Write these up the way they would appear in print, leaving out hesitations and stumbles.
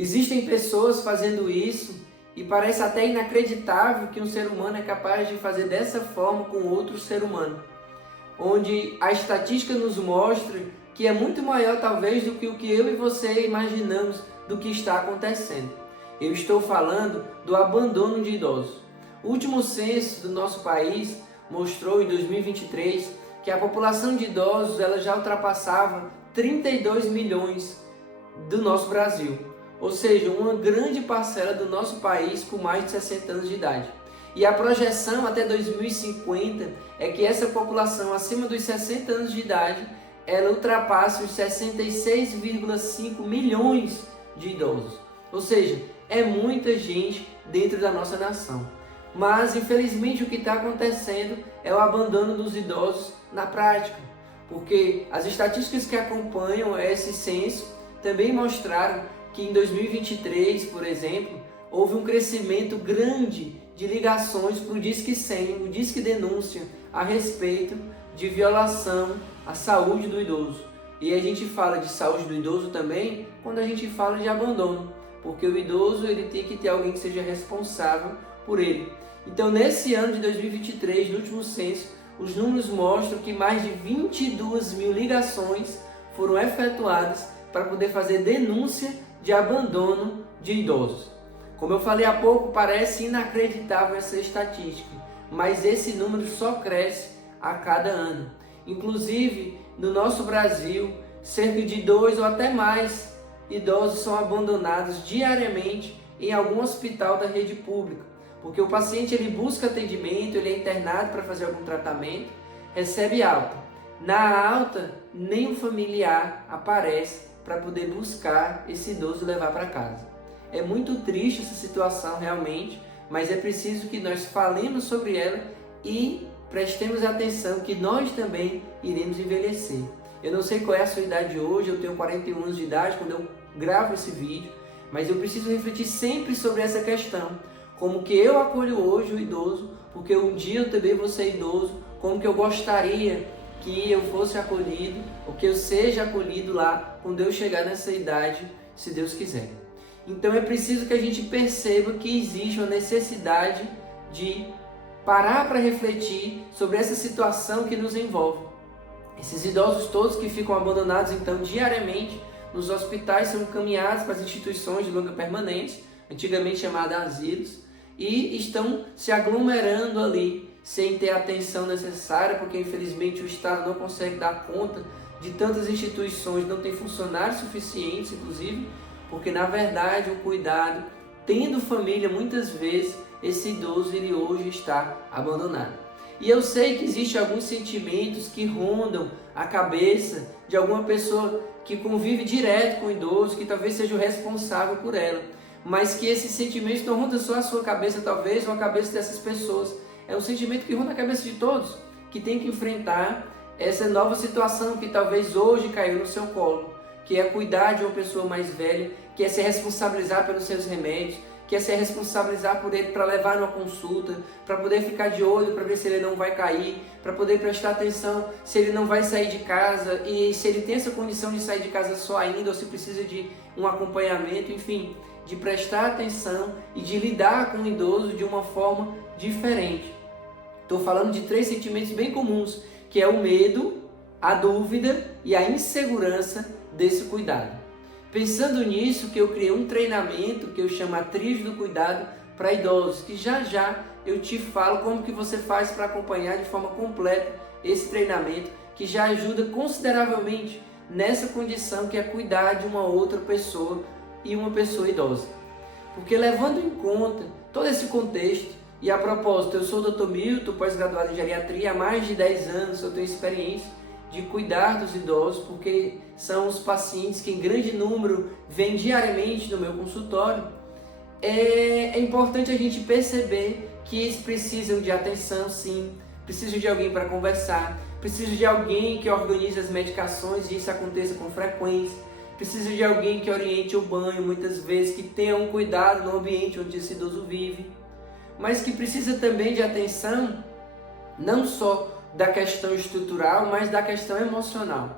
Existem pessoas fazendo isso e parece até inacreditável que um ser humano é capaz de fazer dessa forma com outro ser humano, onde a estatística nos mostra que é muito maior talvez do que o que eu e você imaginamos do que está acontecendo. Eu estou falando do abandono de idosos. O último censo do nosso país mostrou em 2023 que a população de idosos ela já ultrapassava 32 milhões do nosso Brasil, ou seja, uma grande parcela do nosso país com mais de 60 anos de idade. E a projeção até 2050 é que essa população acima dos 60 anos de idade ela ultrapasse os 66,5 milhões de idosos. Ou seja, é muita gente dentro da nossa nação. Mas, infelizmente, o que está acontecendo é o abandono dos idosos na prática, porque as estatísticas que acompanham esse censo também mostraram que em 2023, por exemplo, houve um crescimento grande de ligações para o Disque 100, o Disque Denúncia, a respeito de violação à saúde do idoso. E a gente fala de saúde do idoso também quando a gente fala de abandono, porque o idoso ele tem que ter alguém que seja responsável por ele. Então, nesse ano de 2023, no último censo, os números mostram que mais de 22 mil ligações foram efetuadas para poder fazer denúncia de abandono de idosos. Como eu falei há pouco, parece inacreditável essa estatística, mas esse número só cresce a cada ano. Inclusive, no nosso Brasil, cerca de 2 ou até mais idosos são abandonados diariamente em algum hospital da rede pública, porque o paciente ele busca atendimento, ele é internado para fazer algum tratamento, recebe alta. Na alta, nem o familiar aparece para poder buscar esse idoso e levar para casa. É muito triste essa situação realmente, mas é preciso que nós falemos sobre ela e prestemos atenção que nós também iremos envelhecer. Eu não sei qual é a sua idade hoje, eu tenho 41 anos de idade quando eu gravo esse vídeo, mas eu preciso refletir sempre sobre essa questão. Como que eu acolho hoje o idoso, porque um dia eu também vou ser idoso, como que eu gostaria que eu fosse acolhido, ou que eu seja acolhido lá quando eu chegar nessa idade, se Deus quiser. Então é preciso que a gente perceba que existe uma necessidade de parar para refletir sobre essa situação que nos envolve. Esses idosos todos que ficam abandonados então diariamente nos hospitais são encaminhados para as instituições de longa permanência, antigamente chamadas asilos, e estão se aglomerando ali sem ter a atenção necessária, porque infelizmente o Estado não consegue dar conta de tantas instituições, não tem funcionários suficientes, inclusive, porque na verdade o cuidado, tendo família, muitas vezes esse idoso ele hoje está abandonado. E eu sei que existem alguns sentimentos que rondam a cabeça de alguma pessoa que convive direto com o idoso, que talvez seja o responsável por ela, mas que esses sentimentos não rondam só a sua cabeça talvez, ou a cabeça dessas pessoas. É um sentimento que ronda a cabeça de todos, que tem que enfrentar essa nova situação que talvez hoje caiu no seu colo, que é cuidar de uma pessoa mais velha, que é se responsabilizar pelos seus remédios, que é se responsabilizar por ele para levar numa consulta, para poder ficar de olho para ver se ele não vai cair, para poder prestar atenção se ele não vai sair de casa e se ele tem essa condição de sair de casa só ainda ou se precisa de um acompanhamento, enfim, de prestar atenção e de lidar com o idoso de uma forma diferente. Estou falando de 3 sentimentos bem comuns, que é o medo, a dúvida e a insegurança desse cuidado. Pensando nisso, que eu criei um treinamento que eu chamo a Tríade do Cuidado para idosos, que já já eu te falo como que você faz para acompanhar de forma completa esse treinamento, que já ajuda consideravelmente nessa condição que é cuidar de uma outra pessoa e uma pessoa idosa. Porque levando em conta todo esse contexto, e a propósito, eu sou o Dr. Milton, pós-graduado em geriatria, há mais de 10 anos eu tenho experiência de cuidar dos idosos, porque são os pacientes que em grande número vêm diariamente no meu consultório. É importante a gente perceber que eles precisam de atenção, sim, precisam de alguém para conversar, precisam de alguém que organize as medicações e isso aconteça com frequência, precisam de alguém que oriente o banho, muitas vezes, que tenha um cuidado no ambiente onde esse idoso vive, mas que precisa também de atenção, não só da questão estrutural, mas da questão emocional.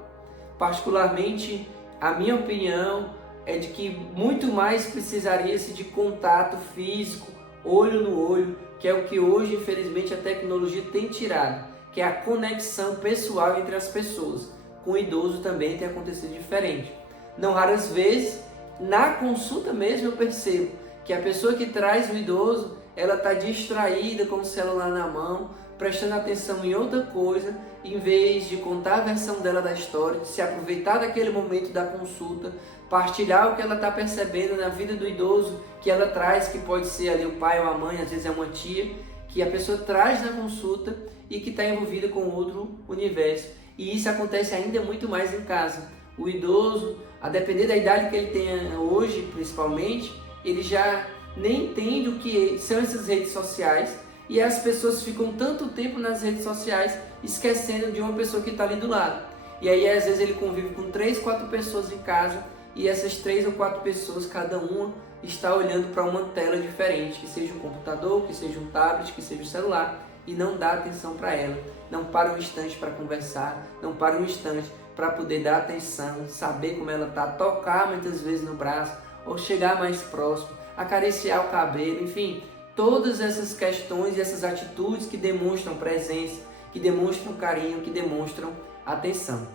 Particularmente, a minha opinião, é de que muito mais precisaria-se de contato físico, olho no olho, que é o que hoje, infelizmente, a tecnologia tem tirado, que é a conexão pessoal entre as pessoas. Com o idoso também tem acontecido diferente. Não raras vezes, na consulta mesmo eu percebo que a pessoa que traz o idoso, ela está distraída com o celular na mão, prestando atenção em outra coisa, em vez de contar a versão dela da história, de se aproveitar daquele momento da consulta, partilhar o que ela está percebendo na vida do idoso, que ela traz, que pode ser ali o pai ou a mãe, às vezes é uma tia, que a pessoa traz na consulta e que está envolvida com outro universo. E isso acontece ainda muito mais em casa. O idoso, a depender da idade que ele tenha hoje, principalmente, ele já nem entende o que são essas redes sociais, e as pessoas ficam tanto tempo nas redes sociais esquecendo de uma pessoa que está ali do lado. E aí às vezes ele convive com 3, 4 pessoas em casa, e essas 3 ou 4 pessoas, cada uma está olhando para uma tela diferente, que seja um computador, que seja um tablet, que seja um celular, e não dá atenção para ela. Não para um instante para conversar, não para um instante para poder dar atenção, saber como ela está, tocar muitas vezes no braço, ou chegar mais próximo, acariciar o cabelo, enfim, todas essas questões e essas atitudes que demonstram presença, que demonstram carinho, que demonstram atenção.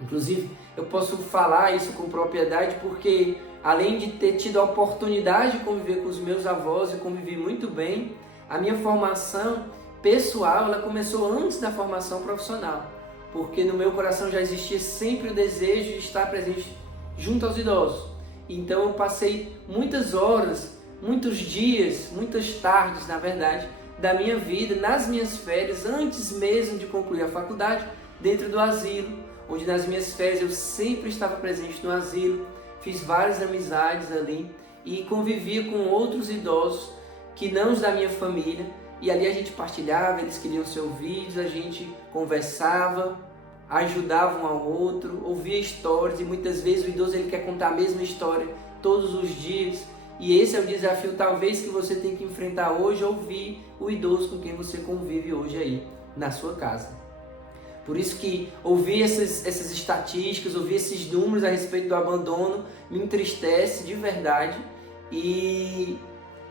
Inclusive, eu posso falar isso com propriedade porque, além de ter tido a oportunidade de conviver com os meus avós e convivi muito bem, a minha formação pessoal ela começou antes da formação profissional, porque no meu coração já existia sempre o desejo de estar presente junto aos idosos. Então eu passei muitas horas, muitos dias, muitas tardes, na verdade, da minha vida, nas minhas férias, antes mesmo de concluir a faculdade, dentro do asilo, onde nas minhas férias eu sempre estava presente no asilo, fiz várias amizades ali e convivia com outros idosos que não os da minha família, e ali a gente partilhava, eles queriam ser ouvidos, a gente conversava, ajudava um ao outro, ouvia histórias, e muitas vezes o idoso ele quer contar a mesma história todos os dias. E esse é o desafio talvez que você tem que enfrentar hoje, ouvir o idoso com quem você convive hoje aí na sua casa. Por isso que ouvir essas estatísticas, ouvir esses números a respeito do abandono me entristece de verdade, e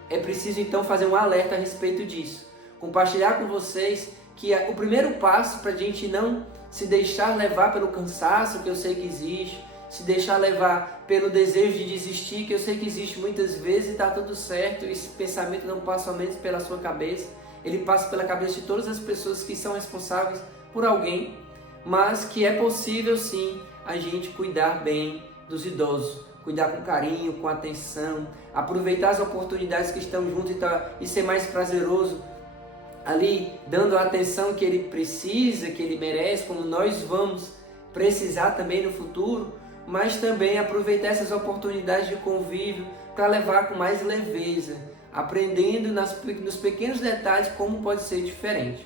é preciso então fazer um alerta a respeito disso. Compartilhar com vocês que o primeiro passo para a gente não se deixar levar pelo cansaço, que eu sei que existe, se deixar levar pelo desejo de desistir, que eu sei que existe muitas vezes, e está tudo certo, esse pensamento não passa somente pela sua cabeça, ele passa pela cabeça de todas as pessoas que são responsáveis por alguém, mas que é possível sim a gente cuidar bem dos idosos, cuidar com carinho, com atenção, aproveitar as oportunidades que estão juntos e ser mais prazeroso ali, dando a atenção que ele precisa, que ele merece, como nós vamos precisar também no futuro, mas também aproveitar essas oportunidades de convívio para levar com mais leveza, aprendendo nos pequenos detalhes como pode ser diferente.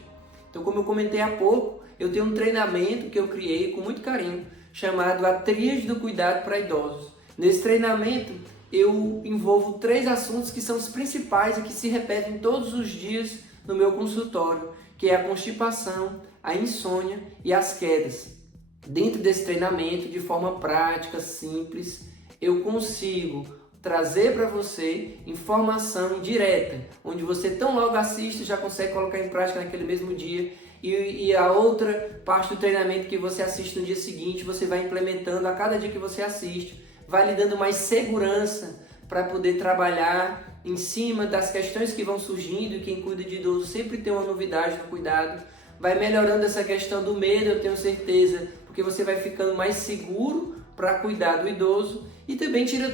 Então, como eu comentei há pouco, eu tenho um treinamento que eu criei com muito carinho, chamado A Tríade do Cuidado para Idosos. Nesse treinamento, eu envolvo 3 assuntos que são os principais e que se repetem todos os dias no meu consultório, que é a constipação, a insônia e as quedas. Dentro desse treinamento, de forma prática, simples, eu consigo trazer para você informação direta, onde você tão logo assiste já consegue colocar em prática naquele mesmo dia, e a outra parte do treinamento que você assiste no dia seguinte, você vai implementando a cada dia que você assiste, vai lhe dando mais segurança para poder trabalhar em cima das questões que vão surgindo, e quem cuida de idoso sempre tem uma novidade no cuidado, vai melhorando essa questão do medo, eu tenho certeza, porque você vai ficando mais seguro para cuidar do idoso, e também tira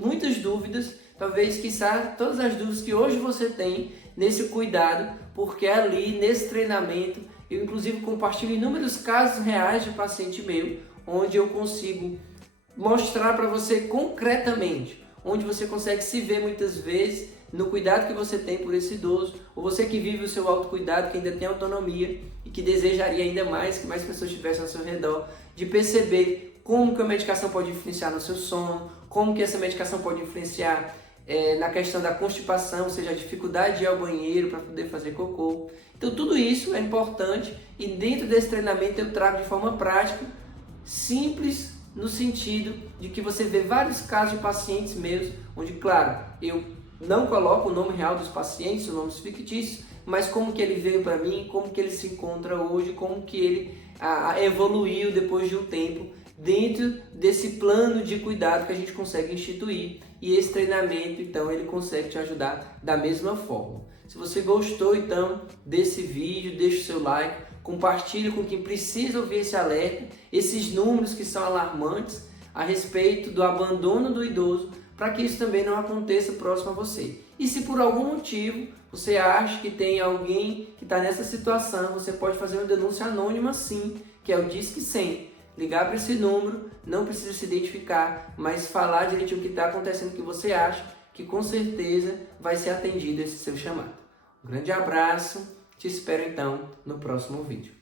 muitas dúvidas, talvez quiçá todas as dúvidas que hoje você tem nesse cuidado, porque ali nesse treinamento eu inclusive compartilho inúmeros casos reais de paciente meu, onde eu consigo mostrar para você concretamente, onde você consegue se ver muitas vezes no cuidado que você tem por esse idoso, ou você que vive o seu autocuidado, que ainda tem autonomia e que desejaria ainda mais que mais pessoas estivessem ao seu redor, de perceber como que a medicação pode influenciar no seu sono, como que essa medicação pode influenciar na questão da constipação, ou seja, a dificuldade de ir ao banheiro para poder fazer cocô. Então tudo isso é importante, e dentro desse treinamento eu trago de forma prática, simples, no sentido de que você vê vários casos de pacientes meus, onde, claro, eu não coloco o nome real dos pacientes, os nomes fictícios, mas como que ele veio para mim, como que ele se encontra hoje, como que ele evoluiu depois de um tempo dentro desse plano de cuidado que a gente consegue instituir, e esse treinamento, então, ele consegue te ajudar da mesma forma. Se você gostou, então, desse vídeo, deixa o seu like, compartilhe com quem precisa ouvir esse alerta, esses números que são alarmantes a respeito do abandono do idoso, para que isso também não aconteça próximo a você. E se por algum motivo você acha que tem alguém que está nessa situação, você pode fazer uma denúncia anônima sim, que é o Disque 100. Ligar para esse número, não precisa se identificar, mas falar direitinho o que está acontecendo, que você acha, que com certeza vai ser atendido esse seu chamado. Um grande abraço, te espero então no próximo vídeo.